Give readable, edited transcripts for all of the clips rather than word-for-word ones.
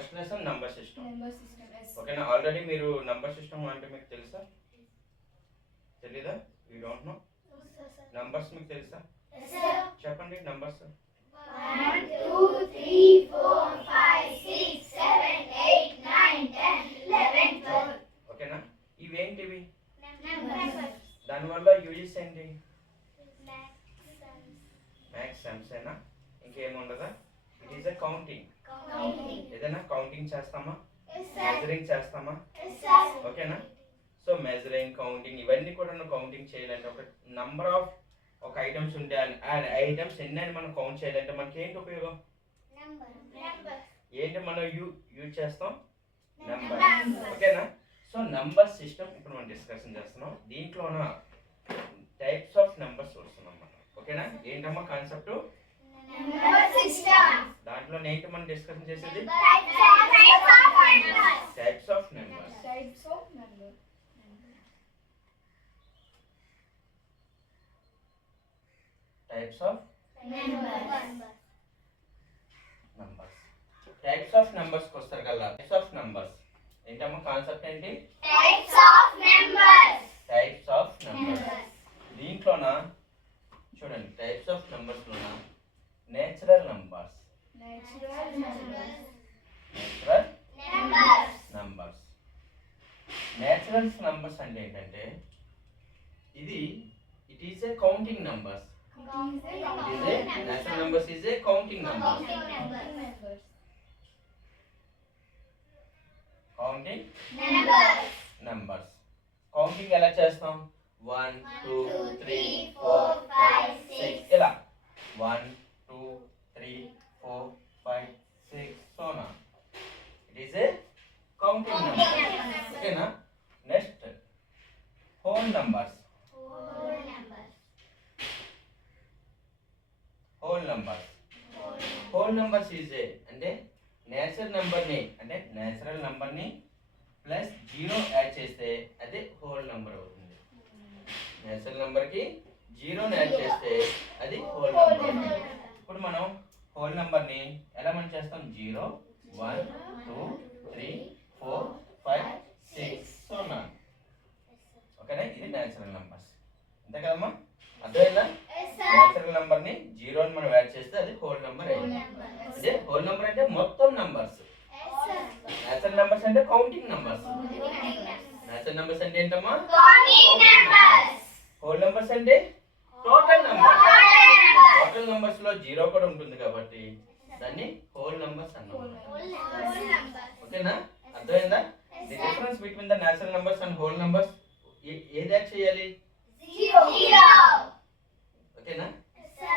First lesson number system. Number system. ఓకేనా? Already మీరు number system అంటే మీకు తెలుసా? తెలీదా? You don't know? నంబర్స్ మీకు తెలుసా? చెప్పండి నంబర్స్. 1 2 3 4 5 6 7 8 9 10 11 12. ఓకేనా? ఇవేంటివి? నెంబర్స్. దానివల్ల యూజెస్ ఏంటి? మ్యాథ్స్ సమ్స్ ఏనా? ఇంకేముండదా? It is a counting. ఏదైనా కౌంటింగ్ చేస్తామా? మెజరింగ్ చేస్తామా? ఓకేనా? సో మెజరింగ్, కౌంటింగ్ ఇవన్నీ కూడా కౌంటింగ్ చేయాలంటే ఒక నంబర్ ఆఫ్ ఒక ఐటమ్స్ ఉంటే ఆ ఐటమ్స్ ఎన్ని అని మనం కౌంట్ చేయాలంటే మనకి ఏంటి ఉపయోగం? ఏంటి మనం యూజ్ చేస్తాం? నెంబర్. ఓకేనా? సో నంబర్ సిస్టమ్ ఇప్పుడు మనం డిస్కషన్ చేస్తున్నాం. దీంట్లోన టైప్స్ ఆఫ్ నెంబర్స్ చూస్తున్నాం మనం. ఓకేనా? ఏంటమ్మా కాన్సెప్ట్? దాంట్లో ఏంటి మనం డిస్కషన్ చేసేది? Types of numbers. Types of numbers. Types of numbers కి వస్తారు కదా. టైప్స్ ఆఫ్ నంబర్స్ ఏంటమ్మా కాన్సెప్ట్ ఏంటి? Types of numbers. దీంట్లోన చూడండి టైప్స్ ఆఫ్ నంబర్స్ లోన నేచురల్ నంబర్స్. నేచురల్ నంబర్స్ అంటే ఏంటంటే it is a counting numbers. Natural numbers is a counting numbers. Counting numbers. Counting ఎలా చేస్తాం? 1 2 3 4 5 6 ఇలా 1 2 3 4 5 6 so on. It is a counting number. Okay na? Next whole numbers. Whole numbers is a అంటే natural number ని plus 0 add చేస్తే అది whole number అవుతుంది. Natural number కి 0 ని యాడ్ చేస్తే అది హోల్ నెంబర్. ఇప్పుడు మనం హోల్ నెంబర్ ని ఎలా మనం చేస్తాం? 0 1 2 3 4 5 6 సో on. ఓకేనా? ఇది నేచురల్ నంబర్స్. అంతే కదమ్మా? అర్థమైందా? నేచురల్ నంబర్ ని 0 ని మనం యాడ్ చేస్తే అది హోల్ నెంబర్ అయింది. అంటే హోల్ నెంబర్ అంటే మొత్తం నంబర్స్. నేచురల్ నంబర్స్ అంటే కౌంటింగ్ నంబర్స్. నేచురల్ నంబర్స్ అంటే ఏంటమ్మా? హోల్ నెంబర్స్ అంటే టోటల్ నంబర్స్. టోటల్ నంబర్స్ లో 0 కూడా ఉంటుంది కాబట్టి దాన్ని హోల్ నంబర్స్ అన్నమాట. ఓకేనా? అర్థమైందా? The difference between the natural numbers and whole numbers ఏది యాడ్ చేయాలి? 0. ఓకేనా?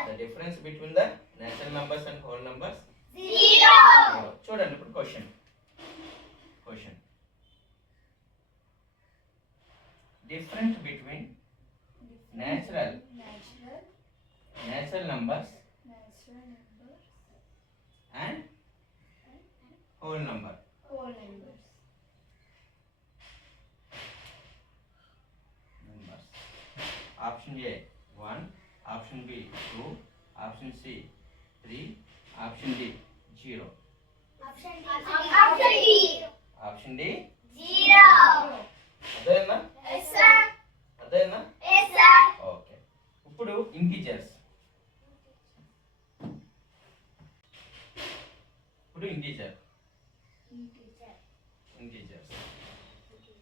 The difference between the natural numbers and whole numbers 0. చూడండి ఇప్పుడు question difference between natural numbers and whole number. Numbers. Option A 1, option B 2, option C 3, option D 0. Option D 0. అదేనా? అదేనా? Okay. ఇప్పుడు integers.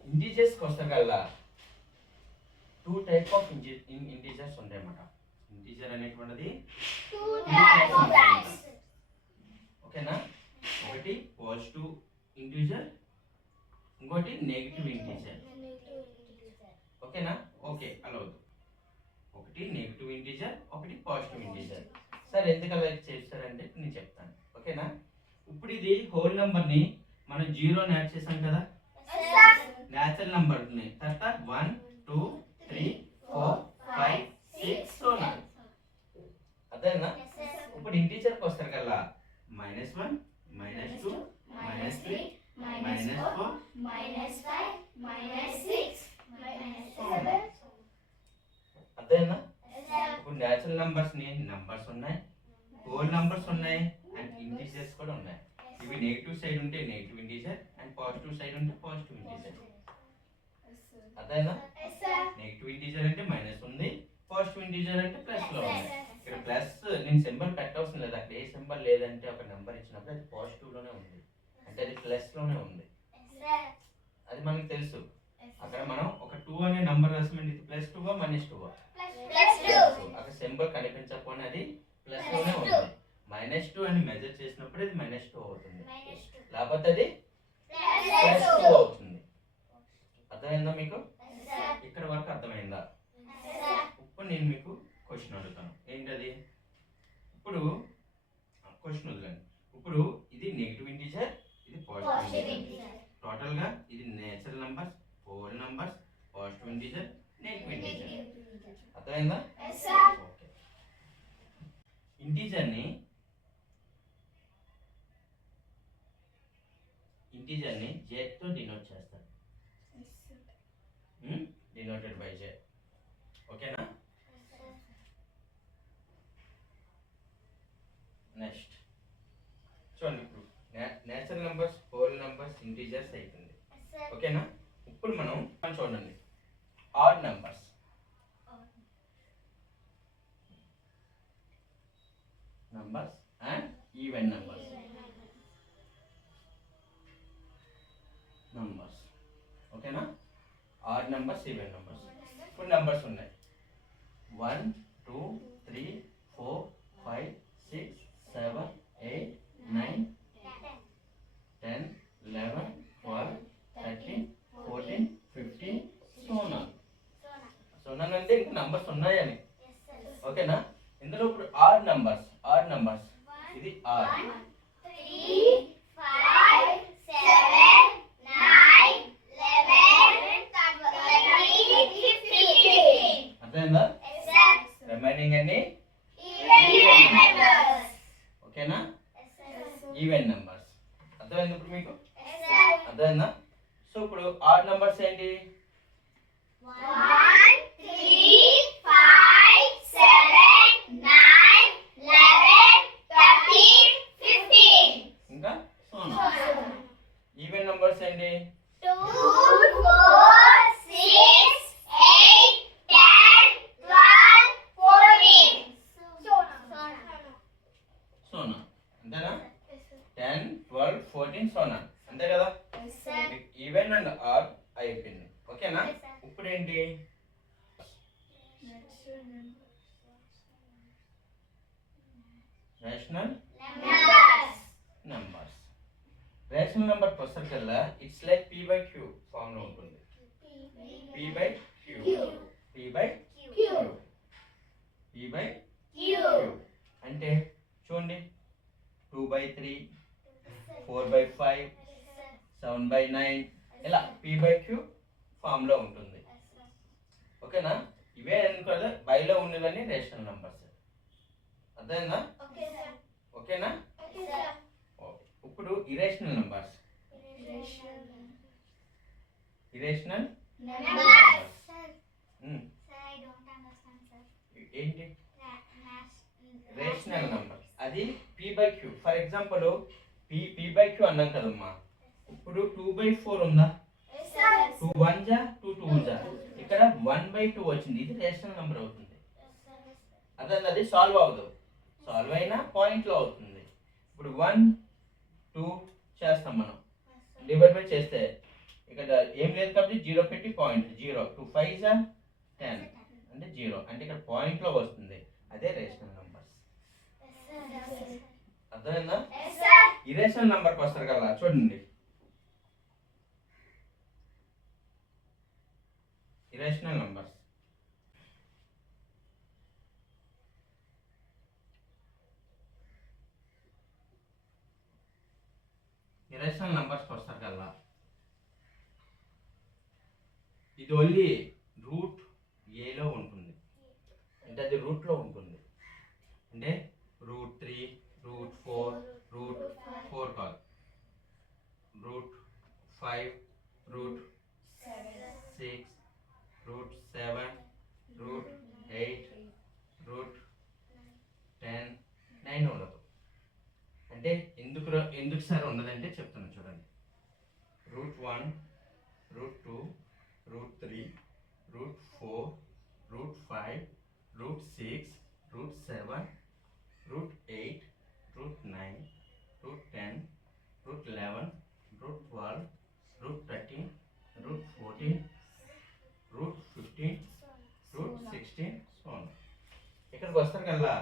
Integers వస్తే కల్లా 2 type of integers ఉంటాయన్నమాట. Integer అనేటువంటిది 2 types. ఓకేనా? ఒకటి పాజిటివ్ ఇంటిజర్, ఇంకోటి నెగటివ్ ఇంటిజర్. ఓకేనా? ఓకే అలవద్దు. ఒకటి నెగటివ్ ఇంటిజర్, ఒకటి పాజిటివ్ ఇంటిజర్. సరే ఎందుకు అలా చేస్తారంటే నేను చెప్తాను. ఓకేనా? ఇప్పుడు ఇది హోల్ నెంబర్ ని మనం 0 ని యాడ్ చేసాం కదా. నేచురల్ నెంబర్ ని తర్వాత 1 2 3 4 5 6 సో on. అదేనా? ఇప్పుడు ఇంటిజర్ కి వస్తారు కదా -1 -2 -3 -4 -5 -6 అదేనా? ఇప్పుడు నేచురల్ నంబర్స్ ఉన్నాయి, హోల్ నంబర్స్ ఉన్నాయి అండ్ ఇంటిజర్స్ కూడా ఉన్నాయి. ఇవి నెగటివ్ నెగిటివ్ సైడ్ ఉంటే negative integer and positive side ఉంటే పాజిటివ్ ఇంటీజర్. అర్థమైందా? నెగిటివ్ ఇంటీజర్ అంటే మైనస్ ఉంది, పాజిటివ్ ఇంటీజర్ అంటే ప్లస్ లో ఉంది. ఇక్కడ ప్లస్ నేను సింబల్ పెట్టవలసిన లేదు, అక్కడ ఏ సింబల్ లేదంటే ఒక నెంబర్ ఇచ్చినప్పుడు అది పాజిటివ్ లోనే ఉంది, అంటే అది ప్లస్ లోనే ఉంది, అది మనకు తెలుసు. అక్కడ మనం ఒక 2 అనే నంబర్ రాసామంటే ఇది ప్లస్ 2 మైనస్ 2 అక్కడ సింబల్ కనిపించకపోయినా అది ప్లస్ లోనే ఉంది. -2 అని మెజర్ చేసినప్పుడు అది -2 అవుతుంది, లేకపోతే అది ప్లస్ 2 అవుతుంది. అర్థమైందా మీకు? ఇక్కడ వరకు అర్థమైందా? ఇప్పుడు నేను మీకు క్వశ్చన్ అడుగుతాను. ఏంటది? ఇప్పుడు క్వశ్చన్ వదిలేండి. ఇప్పుడు ఇది నెగిటివ్ ఇంటీజర్, ఇది పాజిటివ్ ఇంటీజర్. టోటల్ గా ఇది natural numbers, whole numbers, positive integer, negative integer. అర్థమైందా? ఓకే. ఇంటీజర్ ని z తో డినోట్ చేస్తారు. Denoted by z. ఓకేనా? నెక్స్ట్ చూడండి, ఇప్పుడు natural numbers, whole numbers, integers అయిపోయింది. ఓకేనా? ఇప్పుడు మనం చూడండి odd numbers. Numbers and even numbers. Numbers. ఓకేనా? Odd numbers, even numbers. ఇప్పుడు నంబర్స్ ఉన్నాయి 1 2 3 4 5 6 7 8 9 10 11 12 13 14 15 సోనా అంటే ఇంకా నంబర్స్ ఉన్నాయని. ఓకేనా? ఇందులో ఇప్పుడు ఆడ్ నంబర్స్. ఇది ఆడ్. 3 5 7 9 11 13 15. అర్థమైందా? రిమైనింగ్ అన్ని ఈవెన్ నంబర్స్. ఓకేనా? Even numbers. అర్థమైంది ఇప్పుడు మీకు? అర్థమైందా? సో ఇప్పుడు ఆడ్ నంబర్స్ ఏంటి? 1 3 5 7 9 11 13 15. ఇంకా సోనా. ఈవెన్ నంబర్స్ ఏంటి? 2 4 6 8 10 12 14. సోనా. అంతేనా? 10 12 14 సోనా. అంతే కదా? ఈవెన్ అండ్ ఆడ్ అయిపోయింది. ఓకేనా? ఇప్పుడు ఏంటి? Rational numbers. రేషనల్ నంబర్ వచ్చేసరికల్లా ఇట్స్ లైక్ p/q ఫామ్ లో ఉంటుంది. p/q అంటే చూడండి 2/3 4/5 7/9 ఇలా p/q ఫామ్ లో ఉంటుంది. ఓకేనా? ఇవే అనుకోవాలి బైలో ఉన్నవన్నీ రేషనల్ నంబర్స్. అర్థమైందా? ఓకేనా? ఓకే. ఇప్పుడు ఇరేషనల్ నంబర్స్. ఇరేషనల్ ఏంటి? Rational number. అది p/q. ఫర్ ఎగ్జాంపుల్ p/q అన్నాం కదమ్మా. ఇప్పుడు 2/4 ఉందా? 2 1 జా 2 2 జా. ఇక్కడ 1/2 వచ్చింది. ఇది రేషనల్ నంబర్ అవుతుంది. అదే అది సాల్వ్ అవ్వదు. సాల్వ్ అయినా పాయింట్ లో అవుతుంది. ఇప్పుడు 1 2 చేస్తాం మనం. డివైడ్ బై చేస్తే ఇక్కడ ఏం లేదు కాబట్టి 0 పెట్టి పాయింట్ 0 2 5 జా 10 అంటే 0 అంటే ఇక్కడ పాయింట్ లో వస్తుంది. అదే రేషనల్ నంబర్స్. అర్థమైందా? ఇరేషనల్ నంబర్కి వస్తారు కదా చూడండి. Irrational numbers. ఇరేషనల్ నంబర్స్ వస్తారు కదా, ఇది ఓన్లీ రూట్ ఏలో ఉంటుంది. అంటే అది రూట్ లో ఉంటుంది. అంటే √3 √4 √4 కాదు, √5 √6 √7 √8 √10 9 ఉండదు. అంటే అంటే ఎందుకు సార్ ఉండదంటే చెప్తున్నా చూడండి. √1, √2, √3, √4, √5, √6, √7, √8, √9, √10, √11, √12, √13, √14, √15, √16 సో on. ఇక్కడికి వస్తారు కల్లా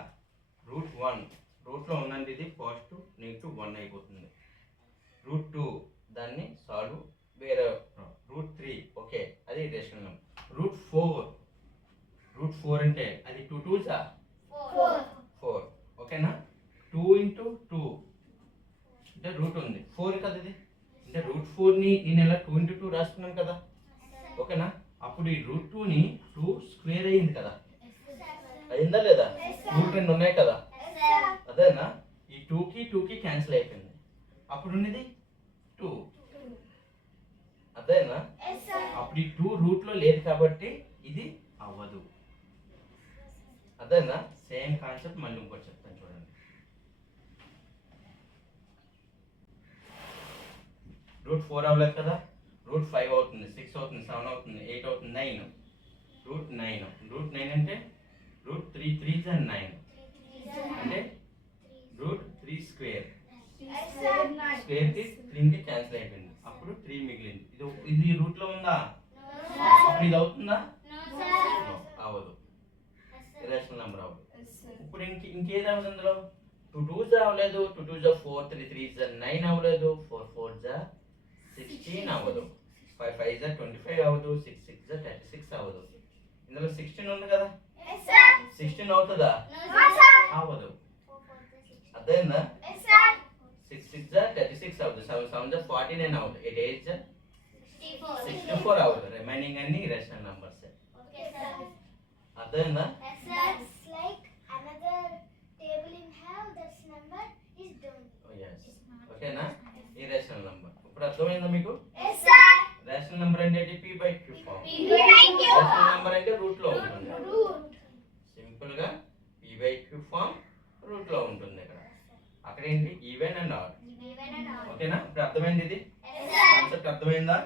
√1 రూట్లో ఉందండి, ఇది పాజిటివ్ నెగిటివ్ 1 అయిపోతుంది. √2 దాన్ని సాల్వ్ వేరే. √3 ఓకే అది రేషనల్ నెంబర్. √4 అంటే అది 2 2s 4 ఓకేనా. 2 into 2 అంటే రూట్ ఉంది 4 కదా ఇది, అంటే √4ని నేను ఎలా 2 into 2 రాసుకున్నాను కదా ఓకేనా. అప్పుడు ఈ √2ని 2 స్క్వేర్ అయ్యింది కదా, అయిందా లేదా? రూట్ 2 ఉన్నాయి కదా, అదేనా. ఈ 2కి క్యాన్సిల్ అయిపోయింది, అప్పుడు ఉన్నది 2 అదేనా. అప్పుడు ఈ 2 రూట్లో లేదు కాబట్టి ఇది అవ్వదు, అదేనా. సేమ్ కాన్సెప్ట్ మళ్ళీ ఇంకోటి చెప్తాను చూడండి. √4 అవ్వలేదు కదా, √5 అవుతుంది, 6 అవుతుంది, 7 అవుతుంది, 8 అవుతుంది, 9. √9 అంటే √3 3s and 9 అంటే √3 స్క్వేర్. స్క్వేర్కి 3కి క్యాన్సిల్ అయిపోయింది, అప్పుడు 3 మిగిలింది. ఇది రూట్లో ఉందా? అప్పుడు ఇది అవుతుందా? అవ్వదు, ఇర్రేషనల్ నెంబర్ అవ్వదు. ఇప్పుడు ఇంకేది అవ్వదు ఇందులో? 2 2s అవ్వలేదు, 2 2s 4, 3 3s 9 అవ్వలేదు, 4 4s 16 అవ్వదు, 5 5s 25 అవ్వదు, 6 6s 36 అవ్వదు. ఇందులో 16 ఉంది కదా, 16 అవుతుందా? అవ్వదు, అర్థమైందా? 6 6s 36 అవ్వదు, 7 7s 49 అవ్వదు, 8 8s 64 అవ్వదు. రిమైనింగ్ అన్ని ఇర్రేషనల్ నంబర్స్. అర్థమైందా? ఓకేనా, ఇర్రేషనల్ నంబర్. ఇప్పుడు అర్థమైందా మీకు? రేషనల్ నెంబర్ అంటే p/q ఫామ్. రేషనల్ నెంబర్ అంటే రూట్ లో ఉంటుంది, సింపుల్ గా p/q ఫామ్ రూట్ లో ఉంటుంది. అక్కడ ఏంటి ఈవెన్ అండ్ ఆడ్. ఓకేనా, ఇప్పుడు అర్థమైంది, ఇది కాన్సెప్ట్ అర్థమైందా?